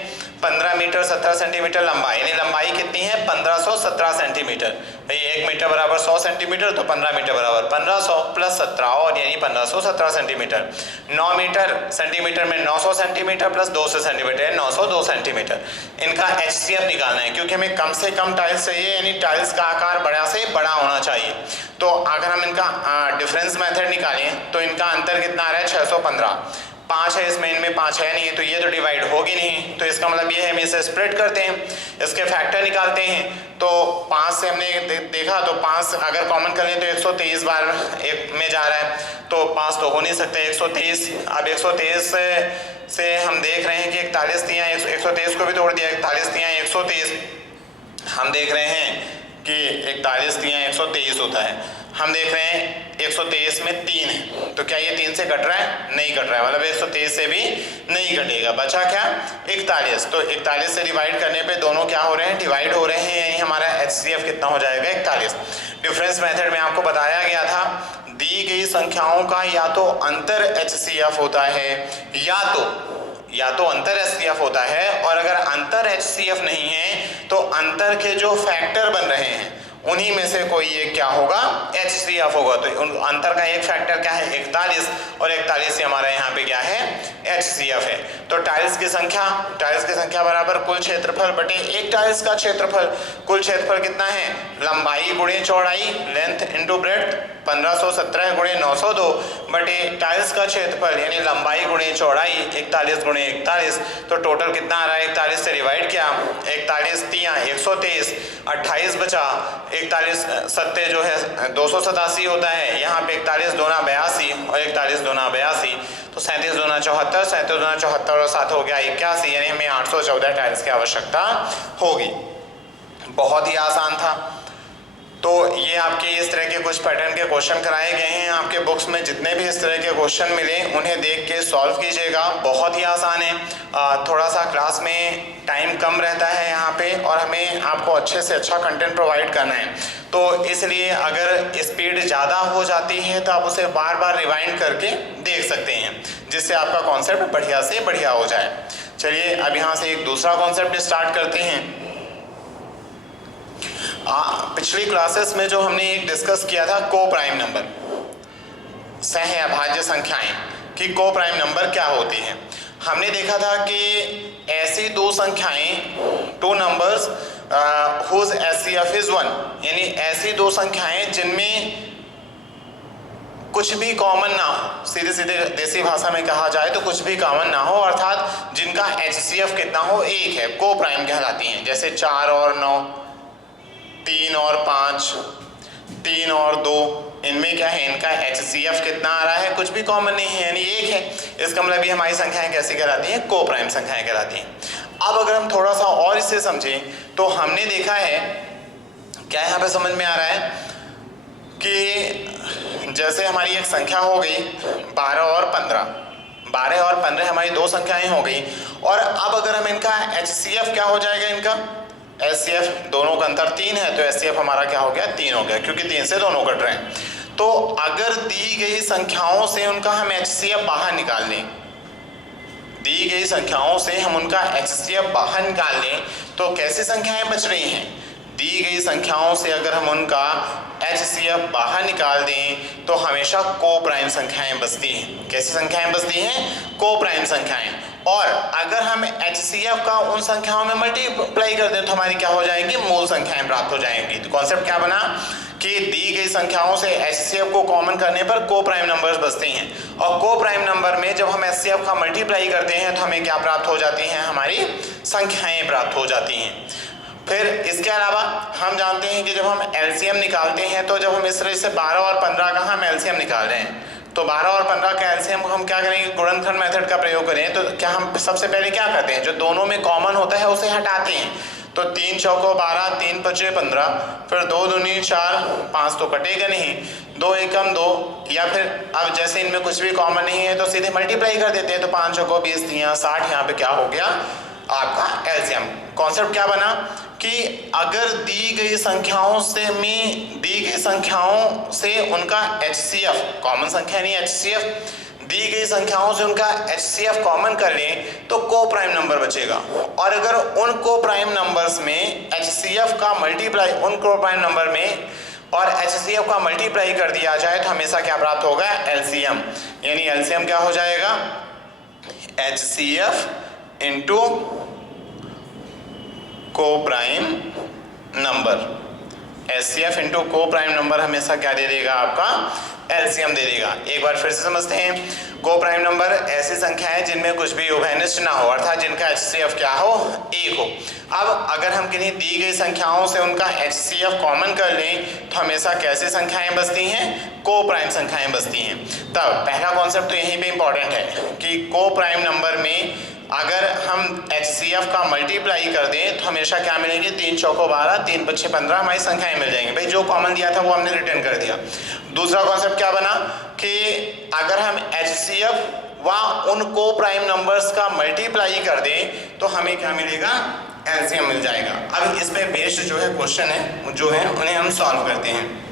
15 मीटर 17 सेंटीमीटर लंबाई, यानी लंबाई कितनी है 1517 सेंटीमीटर। भाई 1 मीटर बराबर 100 सेंटीमीटर, तो 15 मीटर बराबर 1500 प्लस 17 और यानी 1517 सेंटीमीटर। 9 मीटर सेंटीमीटर में 900 सेंटीमीटर प्लस 200 सेंटीमीटर 902 सेंटीमीटर। इनका HCF निकालना है क्योंकि हमें कम से कम टाइल्स चाहिए, यानी टाइल्स का आकार बड़ा से बड़ा होना चाहिए। तो अगर हम इनका डिफरेंस मेथड निकालें तो इनका अंतर कितना आ रहा है 615। 5 है इसमें, इनमें 5 है नहीं, तो ये तो डिवाइड होगी नहीं, तो इसका मतलब ये है हम इसे स्प्लिट करते हैं, इसके फैक्टर निकालते हैं। तो 5 से हमने देखा तो 5 अगर कॉमन कर लें तो 123 बार एक में जा रहा है, तो 5 तो हो नहीं सकते 123। अब 123 से हम देख रहे हैं कि 41 तियां 123 को भी तोड़ दिया, 41 तियां 123। हम देख रहे हैं कि 41 तियां 123 होता है। हम देख रहे हैं 123 में 3 है, तो क्या ये 3 से कट रहा है? नहीं कट रहा है, मतलब 123 से भी नहीं कटेगा। बचा क्या 41, तो 41 से डिवाइड करने पे दोनों क्या हो रहे हैं? डिवाइड हो रहे हैं, यानी हमारा HCF कितना हो जाएगा 41। डिफरेंस मेथड में आपको बताया गया था दी गई संख्याओं का या तो अंतर HCF होता है या तो अंतर HCF होता है, और अगर अंतर HCF नहीं है तो अंतर के जो फैक्टर बन रहे हैं उन्हीं में से कोई एक क्या होगा? HCF होगा। तो अंतर का एक फैक्टर क्या है 41, और 41 से हमारा यहाँ पे क्या है HCF है। तो टाइल्स की संख्या बराबर कुल क्षेत्रफल बटे एक टाइल्स का क्षेत्रफल। कुल क्षेत्रफल कितना है? लंबाई गुणे चौड़ाई, लेंथ इंटू ब्रेड्थ, 1517 गुणे 902 बटे टाइल्स का क्षेत्रफल यानी लंबाई गुणे चौड़ाई 41 गुणे 41। तो टोटल कितना आ रहा है? 41 से डिवाइड किया, 41 तियां 123, 28 बचा, 41 सत्ते जो है 287 होता है, यहाँ पे 41 दूना 82 और 41 दूना 82, तो 37 दूना 74, 37 दूना 74 और 7 हो गया 81, यानी हमें 814 टाइल्स की आवश्यकता होगी। बहुत ही आसान था। तो ये आपके इस तरह के कुछ पैटर्न के क्वेश्चन कराए गए हैं। आपके बुक्स में जितने भी इस तरह के क्वेश्चन मिले उन्हें देख के सॉल्व कीजिएगा, बहुत ही आसान है। थोड़ा सा क्लास में टाइम कम रहता है यहाँ पे, और हमें आपको अच्छे से अच्छा कंटेंट प्रोवाइड करना है, तो इसलिए अगर स्पीड ज़्यादा हो जाती है तो आप उसे बार बार रिवाइंड करके देख सकते हैं, जिससे आपका कॉन्सेप्ट बढ़िया से बढ़िया हो जाए। चलिए अब यहाँ से एक दूसरा कॉन्सेप्ट स्टार्ट करते हैं। पिछली क्लासेस में जो हमने एक डिस्कस किया था को प्राइम नंबर, सह अभाज्य संख्याएं कि को प्राइम नंबर क्या होती है। हमने देखा था कि ऐसी दो संख्याएं, two numbers whose HCF is 1, यानी ऐसी दो संख्याएं जिनमें कुछ भी कॉमन ना हो, सीधे सीधे देसी भाषा में कहा जाए तो कुछ भी कॉमन ना हो, अर्थात जिनका HCF कितना हो 1 है, को प्राइम कहलाती हैं। जैसे 4 और 9, 3 और 5, 3 और 2, इनमें क्या है? इनका HCF कितना आ रहा है? कुछ भी कॉमन नहीं है, यानी 1 है। इसका मतलब ये हमारी संख्याएं कैसी कहलाती हैं? को प्राइम संख्याएं कहलाती हैं। अब अगर हम थोड़ा सा और इसे समझें तो हमने देखा है, क्या यहाँ पे समझ में आ रहा है कि जैसे हमारी एक संख्या हो गई 12 और 15 हमारी दो संख्याएं हो गई, और अब अगर हम इनका HCF क्या हो जाएगा? इनका HCF दोनों का अंतर 3 है, तो HCF हमारा क्या हो गया? 3 हो गया, क्योंकि 3 से दोनों कट रहे हैं। तो अगर दी गई संख्याओं से उनका हम HCF बाहर निकाल लें, दी गई संख्याओं से हम उनका HCF बाहर निकाल लें तो कैसी संख्याएं बच रही हैं? दी गई संख्याओं से अगर हम उनका HCF बाहर निकाल दें तो हमेशा को प्राइम संख्याएं बचती हैं। कैसी संख्याएं बचती हैं? को प्राइम संख्याएं। और अगर हम HCF का उन संख्याओं में मल्टीप्लाई कर दें तो हमारी क्या हो जाएंगी? मूल संख्याएं प्राप्त हो जाएंगी। तो कॉन्सेप्ट क्या बना कि दी गई संख्याओं से HCF को कॉमन करने पर को प्राइम नंबर्स बचते हैं, और को प्राइम नंबर में जब हम HCF का मल्टीप्लाई करते हैं तो हमें क्या प्राप्त हो जाती हैं? हमारी संख्याएं प्राप्त हो जाती हैं। फिर इसके अलावा हम जानते हैं कि जब हम LCM निकालते हैं तो जब हम इस तरह से 12 और 15 का हम LCM निकाल रहे हैं तो 12 और 15 का LCM हम क्या करेंगे? गुणनखंड मेथड का प्रयोग करें। तो क्या हम सबसे पहले क्या करते हैं? जो दोनों में कॉमन होता है उसे हटाते हैं। तो 3 चौको 12, 3 पचे 15, फिर 2 दूनी 4, 5 तो कटेगा नहीं, 2 एकम 2, या फिर अब जैसे इनमें कुछ भी कॉमन नहीं है तो सीधे मल्टीप्लाई कर देते हैं। तो 5 चौको 20, 60, यहाँ पे क्या हो गया? आपका LCM। कॉन्सेप्ट क्या बना कि अगर दी गई संख्याओं से उनका HCF, कॉमन संख्या नहीं HCF, दी गई संख्याओं से उनका HCF कॉमन कर लें तो को प्राइम नंबर बचेगा, और अगर उन को प्राइम नंबर्स में HCF का मल्टीप्लाई उन को प्राइम नंबर में और HCF का मल्टीप्लाई कर दिया जाए तो हमेशा क्या प्राप्त होगा, LCM। यानी LCM क्या हो जाएगा, HCF इंटू को प्राइम नंबर। HCF इंटू को प्राइम नंबर हमेशा क्या दे देगा, आपका LCM दे देगा। एक बार फिर से समझते हैं, को प्राइम नंबर ऐसी संख्या है जिनमें कुछ भी उभयनिष्ठ ना हो, अर्थात जिनका HCF क्या हो, 1 हो। अब अगर हम किन्हीं दी गई संख्याओं से उनका HCF कॉमन कर लें तो हमेशा कैसी संख्याएं बचती हैं, को प्राइम संख्याएं बचती हैं। तब पहला कॉन्सेप्ट तो यहीं पे इंपॉर्टेंट है कि को प्राइम नंबर में अगर हम HCF का मल्टीप्लाई कर दें तो हमेशा क्या मिलेंगे, 3 चौको 12, 3 पच्छे 15 हमारी संख्याएं मिल जाएंगी। भाई जो कॉमन दिया था वो हमने रिटर्न कर दिया। दूसरा कॉन्सेप्ट क्या बना कि अगर हम HCF व उन को प्राइम नंबर्स का मल्टीप्लाई कर दें तो हमें क्या मिलेगा, LCM मिल जाएगा। अब इस पे बेस्ड जो है क्वेश्चन है जो है उन्हें हम सॉल्व करते हैं।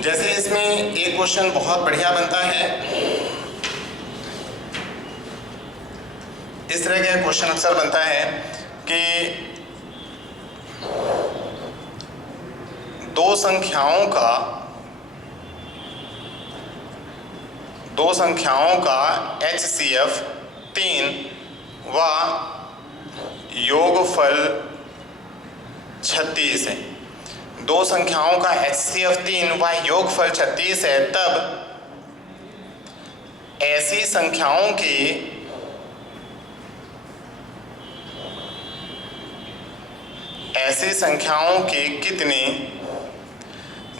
जैसे इसमें एक क्वेश्चन बहुत बढ़िया बनता है, इस तरह का क्वेश्चन अक्सर बनता है कि दो संख्याओं का HCF 3 व योगफल 36 है। दो संख्याओं का HCF 3 व योगफल 36 है, तब ऐसी संख्याओं के कितने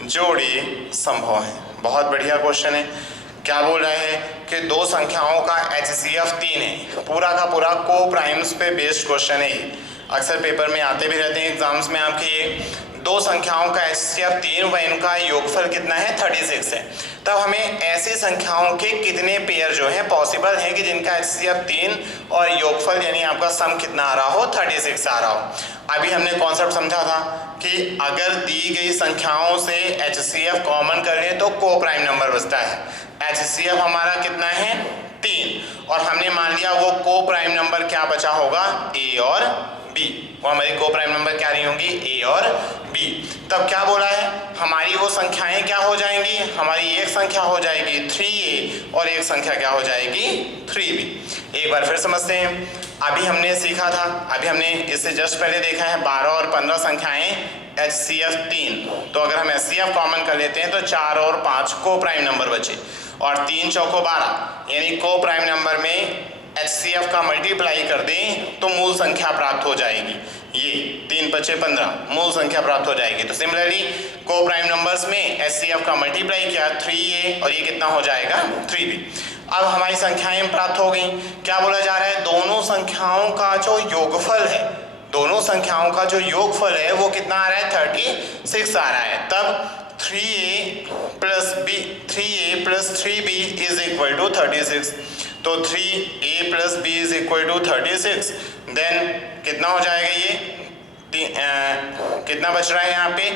जोड़े संभव हैं। बहुत बढ़िया क्वेश्चन है। क्या बोल रहा है कि दो संख्याओं का HCF 3 है, पूरा का पूरा को प्राइम्स पे बेस्ड क्वेश्चन है। अक्सर पेपर में आते भी रहते हैं एग्जाम्स में आपके। ये दो संख्याओं का HCF 3 व इनका योगफल कितना है, 36 है। तब हमें ऐसी संख्याओं के कितने पेयर जो है पॉसिबल है कि जिनका HCF 3 और योगफल यानी आपका सम कितना आ रहा हो, 36 आ रहा हो। अभी हमने कॉन्सेप्ट समझा था कि अगर दी गई संख्याओं से HCF कॉमन कर ले तो को प्राइम नंबर बचता है। HCF हमारा कितना है, 3, और हमने मान लिया वो को प्राइम नंबर क्या बचा होगा, A और B। वो हमारी को प्राइम नंबर क्या रही होंगी, A और B। तब क्या बोला है, हमारी वो संख्याएं क्या हो जाएंगी, हमारी एक संख्या हो जाएगी 3A और एक संख्या क्या हो जाएगी, 3B। एक बार फिर समझते हैं। अभी हमने सीखा था, अभी हमने इससे जस्ट पहले देखा है 12 और 15 संख्याएं HCF 3। तो अगर हम HCF कॉमन कर लेते हैं तो 4 और 5 को प्राइम नंबर बचे, और 3 चौको 12 यानी को प्राइम नंबर में HCF का मल्टीप्लाई कर दें तो मूल संख्या प्राप्त हो जाएगी। ये 3 पच्छे 15 मूल संख्या प्राप्त हो जाएगी। तो सिमिलरली को प्राइम नंबर्स में HCF का मल्टीप्लाई किया 3A और ये कितना हो जाएगा, 3B। अब हमारी संख्याएं प्राप्त हो गई। क्या बोला जा रहा है, दोनों संख्याओं का जो योगफल है, दोनों संख्याओं का जो योगफल है वो कितना आ रहा है, 36 आ रहा है। तब 3A plus 3B is equal to 36। तो 3A plus B is equal to 36। Then कितना हो जाएगा, ये कितना बच रहा है यहाँ पे,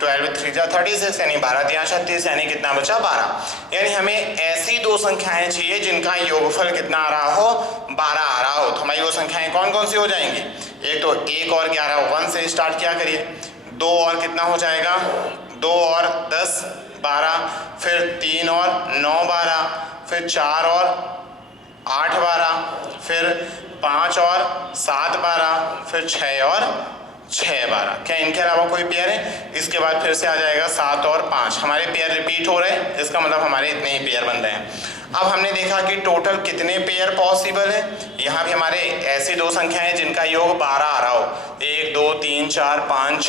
12 3 जा 36 यानी 12 3 36 यानी कितना बचा, 12। यानी हमें ऐसी दो संख्याएं चाहिए जिनका योगफल कितना आ रहा हो, 12 आ रहा हो। तो हमारी वो संख्याएं कौन कौन सी हो जाएंगी, एक तो 1 और 11, 1 से स्टार्ट किया करिए। 2 और कितना हो जाएगा, 2 और 10 12, फिर 3 और 9 12, फिर 4 और 8 12, फिर 5 और 7 12, फिर 6 और 6 12। क्या इनके अलावा कोई पेयर है? इसके बाद फिर से आ जाएगा 7 और 5। हमारे पेयर रिपीट हो रहे हैं, इसका मतलब हमारे इतने ही पेयर बन रहे हैं। अब हमने देखा कि टोटल कितने पेयर पॉसिबल है। यहाँ भी हमारे ऐसी दो संख्याएं जिनका योग 12 आ रहा हो, 1 2 3 4 5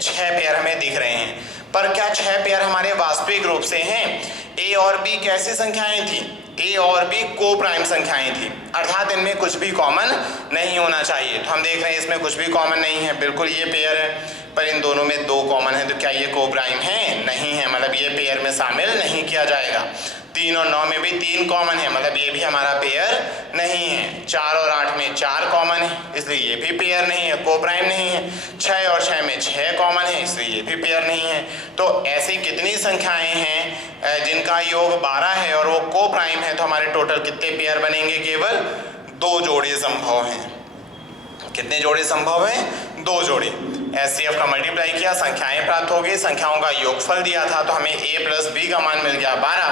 6 पेयर हमें दिख रहे हैं। पर क्या 6 पेयर हमारे वास्तविक रूप से हैं? A और B कैसी संख्याएं थी? A और B को प्राइम संख्याएं थी, अर्थात इनमें कुछ भी कॉमन नहीं होना चाहिए। तो हम देख रहे हैं इसमें कुछ भी कॉमन नहीं है, बिल्कुल ये पेयर है, पर इन दोनों में 2 कॉमन है। तो क्या ये को प्राइम है? नहीं है, मतलब ये पेयर में शामिल नहीं किया जाएगा। 3 और 9 में भी 3 कॉमन है, मतलब ये भी हमारा पेयर नहीं है। 4 और 8 में 4 कॉमन है, इसलिए ये भी पेयर नहीं है, को प्राइम नहीं है। 6 और 6 में 6 कॉमन है, इसलिए ये भी पेयर नहीं है। तो ऐसी कितनी संख्याएं हैं जिनका योग 12 है और वो को प्राइम है, तो हमारे टोटल कितने पेयर बनेंगे? केवल 2 जोड़े संभव हैं। कितने जोड़े संभव हैं? 2 जोड़े। एचसीएफ का मल्टीप्लाई किया, संख्याएं प्राप्त हो गई, संख्याओं का योगफल दिया था, तो हमें a प्लस बी का मान मिल गया 12।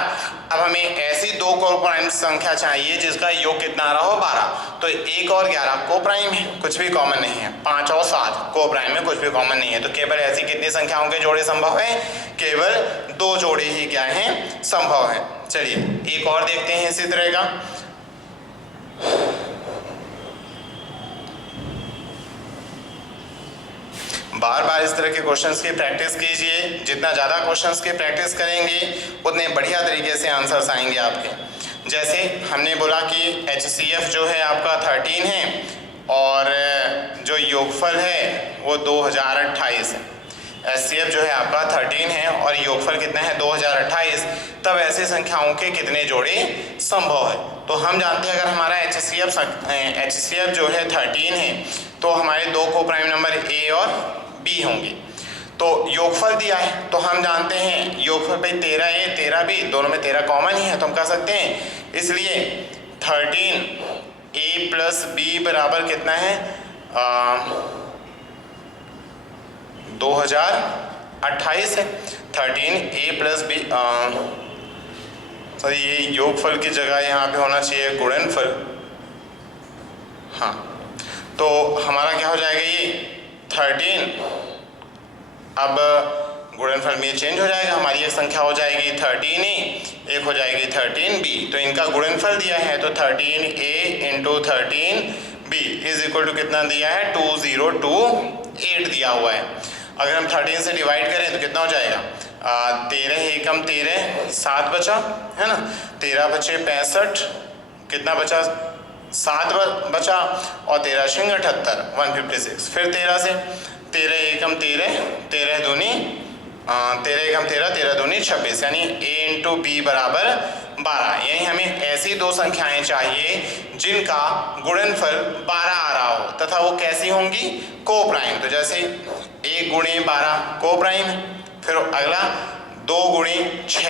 अब हमें ऐसी 2 को प्राइम संख्या चाहिए जिसका योग कितना आ रहा हो? 12। तो 1 और 11 को प्राइम है, कुछ भी कॉमन नहीं है। 5 और 7 को प्राइम है, कुछ भी कॉमन नहीं है। तो केवल ऐसी कितनी संख्याओं के जोड़े संभव है? केवल 2 जोड़े ही क्या हैं? संभव है। चलिए एक और देखते हैं इसी तरह का। बार बार इस तरह के क्वेश्चंस की प्रैक्टिस कीजिए। जितना ज़्यादा क्वेश्चंस की प्रैक्टिस करेंगे उतने बढ़िया तरीके से आंसर्स आएंगे आपके। जैसे हमने बोला कि HCF जो है आपका 13 है और जो योगफल है वो 2028 है। HCF जो है आपका 13 है और योगफल कितना है? 2028। तब ऐसी संख्याओं के कितने जोड़े संभव है? तो हम जानते हैं अगर हमारा HCF जो है 13 है तो हमारे 2 को प्राइम नंबर A और B होंगे। तो योगफल दिया है तो हम जानते हैं योगफल पे 13A 13B दोनों में 13 कॉमन ही है, तो हम कह सकते हैं। इसलिए 13A प्लस B बराबर कितना है? 2028 है। 13A प्लस B सॉरी ये योगफल की जगह यहाँ पे होना चाहिए गुणनफल। हाँ, तो हमारा क्या हो जाएगा? ये 13 अब गुणनफल में चेंज हो जाएगा, हमारी एक संख्या हो जाएगी 13A, एक हो जाएगी 13B। तो इनका गुणनफल दिया है तो 13A into 13B is equal to कितना दिया है? 2028 दिया हुआ है। अगर हम 13 से डिवाइड करें तो कितना हो जाएगा? 13 एकम 13, 7 बचा है ना। 13 बचे 65, कितना बचा? 7 बचा और 13 शिंग 78, 156। फिर 13 से 13 एकम 13, 13 दूनी 13 एकम 13, 13 दूनी 26, यानी A इंटू B बराबर 12। यही हमें ऐसी 2 संख्याएं चाहिए जिनका गुणनफल 12 आ रहा हो तथा वो कैसी होंगी? को प्राइम। तो जैसे 1 गुणे 12 को प्राइम है, फिर अगला 2 गुणे 6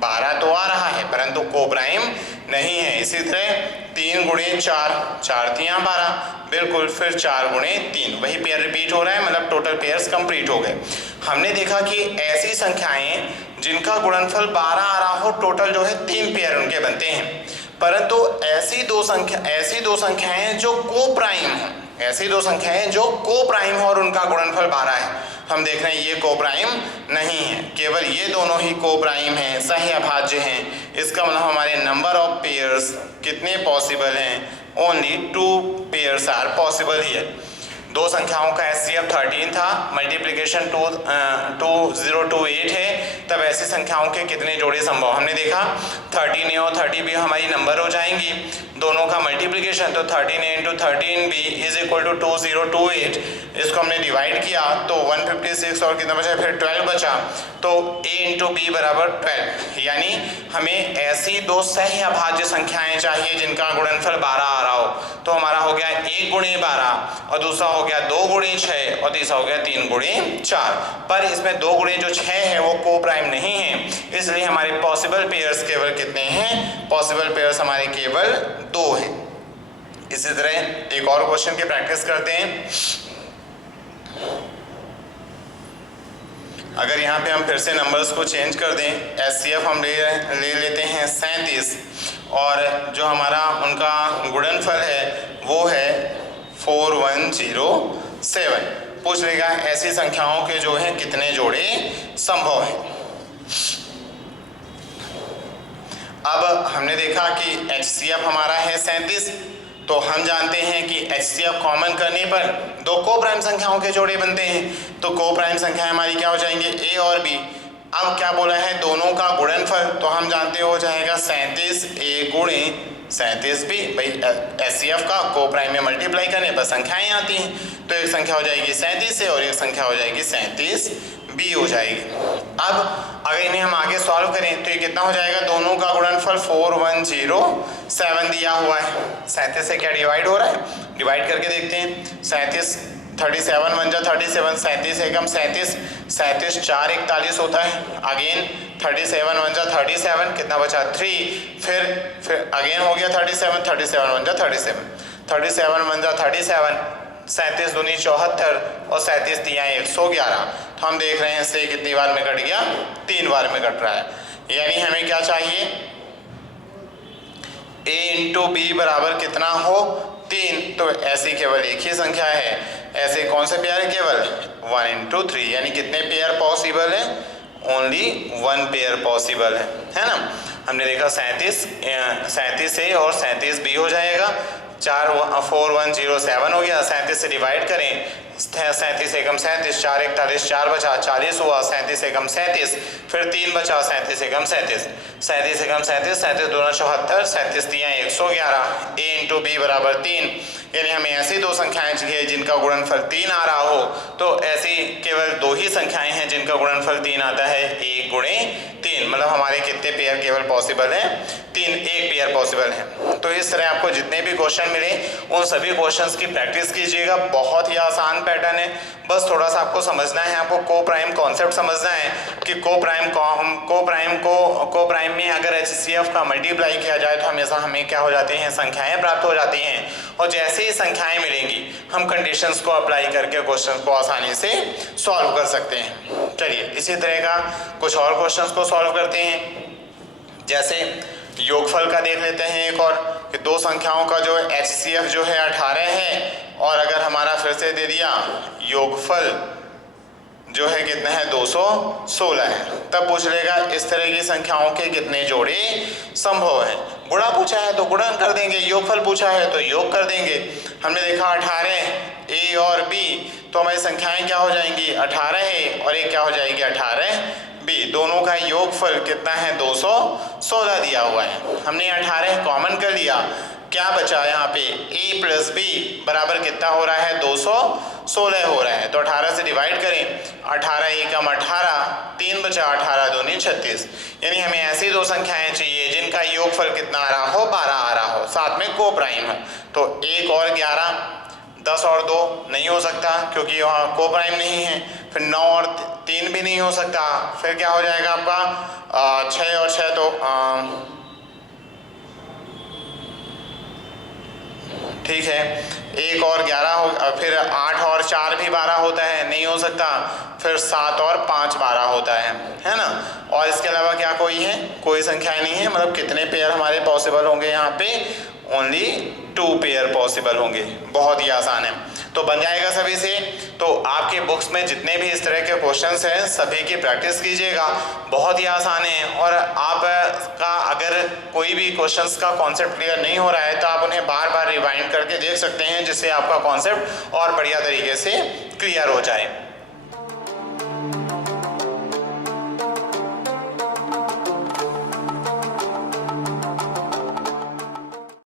12 तो आ रहा है परंतु को प्राइम नहीं है। इसी तरह 3 गुणे 4 4 3 12 बिल्कुल। फिर 4 गुणे 3 वही पेयर रिपीट हो रहा है, मतलब टोटल पेयर्स कंप्लीट हो गए। हमने देखा कि ऐसी संख्याएं जिनका गुणनफल 12 आ रहा हो टोटल जो है 3 पेयर उनके बनते हैं, परंतु ऐसी दो संख्याएं जो को प्राइम हो, ऐसी 2 संख्याएं जो को प्राइम हो और उनका गुणनफल 12 है, हम देख रहे हैं ये को प्राइम नहीं है। केवल ये दोनों ही को प्राइम हैं, सही अभाज्य हैं। इसका मतलब हमारे नंबर ऑफ पेयर्स कितने पॉसिबल हैं? Only 2 pairs are possible here. 2 संख्याओं का HCF 13 था, मल्टीप्लिकेशन 2028 है, तब ऐसी संख्याओं के कितने जोड़े संभव? हमने देखा 13A और 30B हमारी नंबर हो जाएंगी, दोनों का मल्टीप्लिकेशन तो 13A into 13B is equal to 2028। इसको हमने डिवाइड किया तो 156 और कितना बचा? फिर 12 बचा, तो A इंटू B बराबर 12। यानी हमें ऐसी 2 सही अभाज्य संख्याएं चाहिए जिनका गुणनफल 12 आ रहा हो। तो हमारा हो गया 1 गुणे 12 और दूसरा हो गया 2 गुणे 6 और तीसरा हो गया 3 गुणे 4। पर इसमें 2 गुणे जो 6 है वो को प्राइम नहीं है, इसलिए हमारे पॉसिबल पेयर्स केवल कितने हैं? पॉसिबल पेयर्स हमारे केवल 2 हैं। इसी तरह एक और क्वेश्चन की प्रैक्टिस करते हैं। अगर यहाँ पे हम फिर से नंबर्स को चेंज कर दें, HCF हम ले लेते हैं 37 और जो हमारा उनका गुणनफल है वो है 4107। पूछ लेगा ऐसी संख्याओं के जो हैं कितने जोड़े संभव हैं। अब हमने देखा कि HCF हमारा है 37, तो हम जानते हैं कि HCF कॉमन करने पर 2 को प्राइम संख्याओं के जोड़े बनते हैं। तो को प्राइम संख्या हमारी क्या हो जाएंगे? A और B। अब क्या बोला है? दोनों का गुणनफल, तो हम जानते हो जाएगा 37A गुणे 37B। भाई HCF का को प्राइम में मल्टीप्लाई करने पर संख्याएं आती हैं, तो एक संख्या हो जाएगी 37A और एक संख्या हो जाएगी 37B। बी हो जाएगी। अब अगर इन्हें हम आगे सॉल्व करें तो ये कितना हो जाएगा, दोनों का गुणनफल 4107 दिया हुआ है। 37 से क्या डिवाइड हो रहा है, डिवाइड करके देखते हैं। 37 37 वन जा 37, 37 एकम 37, 37 4 41 होता है। अगेन 37 वन जा 37, कितना बचा 3, फिर अगेन हो गया 37, 37 वन जा 37, 37 वन जा 37, 37 दूनी 74 और 37 दिया 111। तो हम देख रहे हैं इससे कितनी बार में कट गया, 3 बार में कट रहा है। यानी हमें क्या चाहिए, a इंटू बी बराबर कितना हो, 3। तो ऐसी केवल एक ही संख्या है। ऐसे कौन से पेयर है, केवल 1 इंटू 3, यानी कितने पेयर पॉसिबल है, ओनली 1 पेयर पॉसिबल है ना। हमने देखा 37 ए और 37 बी हो जाएगा। 4107 हो गया। 37 से डिवाइड करें, 37 एकम 37, 4 41, 4 बचा 40 हुआ। 37 एकम 37, फिर 3 बचा, 37 एकम 37, 37 एकम 37, 37 दूना 74, 37 दिया 111। ए इंटू बी बराबर 3, यानी हमें ऐसी दो संख्याएं चाहिए जिनका गुणनफल 3 आ रहा हो। तो ऐसी केवल 2 ही संख्याएं हैं जिनका गुणनफल 3 आता है, 1 गुणे 3। मतलब हमारे कितने पेयर केवल पॉसिबल है, 3, 1 पेयर पॉसिबल है। तो इस तरह आपको जितने भी क्वेश्चन मिले उन सभी क्वेश्चंस की प्रैक्टिस कीजिएगा। बहुत ही आसान पैटर्न है, बस थोड़ा सा आपको समझना है, आपको को प्राइम कॉन्सेप्ट समझना है कि को प्राइम में अगर HCF का मल्टीप्लाई किया जाए तो हमेशा हमें क्या हो जाती हैं, संख्याएं प्राप्त हो जाती हैं। और जैसे ही संख्याएं मिलेंगी हम कंडीशंस को अप्लाई करके क्वेश्चन को आसानी से सॉल्व कर सकते हैं। चलिए इसी तरह का कुछ और क्वेश्चंस को सॉल्व करते हैं। जैसे योगफल का देख लेते हैं एक और, कि दो संख्याओं का जो HCF जो है 18 है, और अगर हमारा फिर से दे दिया योगफल जो है कितना है, 216 है। तब पूछ लेगा इस तरह की संख्याओं के कितने जोड़े संभव है। गुणा पूछा है तो गुणन कर देंगे, योगफल पूछा है तो योग कर देंगे। हमने देखा 18 ए और बी, तो हमारी संख्याएं क्या हो जाएंगी, 18 है और एक क्या हो जाएगी 18 बी। दोनों का योगफल कितना है, 216 दिया हुआ है। हमने 18 कॉमन कर लिया, क्या बचा यहाँ पे, a प्लस बी बराबर कितना हो रहा है, 216 हो रहा है। तो 18 से डिवाइड करें, 18 एकम 18, 3 बचा, 18 दूनी 36। यानी हमें ऐसी दो संख्याएं चाहिए जिनका योगफल कितना आ रहा हो, 12 आ रहा हो, साथ में को प्राइम है। तो 1 और 11, 10 और 2 नहीं हो सकता क्योंकि वहाँ को प्राइम नहीं है। फिर 9 और 3 भी नहीं हो सकता। फिर क्या हो जाएगा आपका 6 और 6 तो ठीक है, 1 और 11 हो, फिर 8 और 4 भी 12 होता है, नहीं हो सकता। फिर 7 और 5 12 होता है ना। और इसके अलावा क्या कोई है, कोई संख्या नहीं है। मतलब कितने पेयर हमारे पॉसिबल होंगे यहाँ पे, ओनली 2 पेयर पॉसिबल होंगे। बहुत ही आसान है, तो बन जाएगा सभी से। तो आपके बुक्स में जितने भी इस तरह के क्वेश्चंस हैं सभी की प्रैक्टिस कीजिएगा, बहुत ही आसान है। और आपका अगर कोई भी क्वेश्चंस का कॉन्सेप्ट क्लियर नहीं हो रहा है तो आप उन्हें बार बार रिवाइंड करके देख सकते हैं, जिससे आपका कॉन्सेप्ट और बढ़िया तरीके से क्लियर हो जाए।